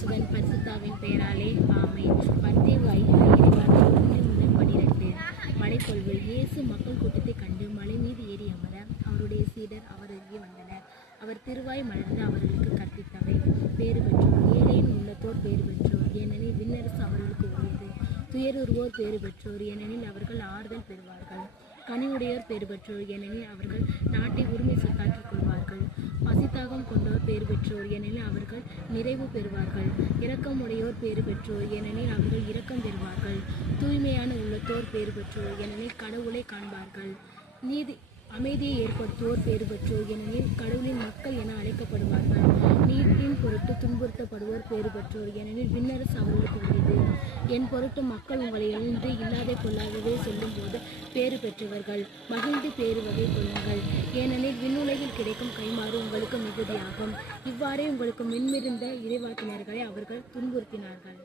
சுதன் பரிசுத்தாவின் பெயராலே ஆமென். மத்தேயு 5:1-12. மலைப்பொழிவு. இயேசு மக்கள் கூட்டத்தை கண்டு மலை மீது ஏறி அமர அவருடைய சீடர் அவர் அருகே வந்தனர். அவர் திருவாய் மலர்ந்து அவர்களுக்கு கற்பித்தவை: பேறு பெற்றோர், ஏழையின் உள்ளத்தோர் பேறு பெற்றோர், ஏனெனில் விண்ணரசு அவர்களுக்கு உரியது. துயருறுவோர் பேறு பெற்றோர், ஏனெனில் அவர்கள் ஆறுதல் பெறுவார்கள். கனிவுடையோர் பேறு பெற்றோர், ஏனெனில் அவர்கள் நாட்டை உரிமை சொத்தாக்கிக் கொள்வார்கள். பசித்தாகம் கொண்டோர் பேறு பெற்றோர், ஏனெனில் அவர்கள் நிறைவு பெறுவார்கள். இரக்கமுடையோர் பேறு பெற்றோர், ஏனெனில் அவர்கள் இரக்கம் பெறுவார்கள். தூய்மையான உள்ளத்தோர் பேறு பெற்றோர், ஏனெனில் கடவுளை காண்பார்கள். அமைதியை ஏற்படுத்துவோர் பேறு பெற்றோர், ஏனெனில் கடவுளின் மக்கள் என அழைக்கப்படுவார்கள். நீதியின் பொருட்டு துன்புறுத்தப்படுவோர் பேறு பெற்றோர், ஏனெனில் விண்ணரசு அவர்களுக்கு உரியது. என் பொருட்டு மக்கள் உங்களை இன்று இல்லாத கொள்ளாததை சொல்லும் போது பேறு பெற்றவர்கள். மகிழ்ந்து பேறு வகை கொள்ளுங்கள், ஏனெனில் விண்ணுலகில் கிடைக்கும் கைமாறு உங்களுக்கு மிகுதியாகும். இவ்வாறே உங்களுக்கு முன்பிருந்த இறைவாக்கினர்களை அவர்கள் துன்புறுத்தினார்கள்.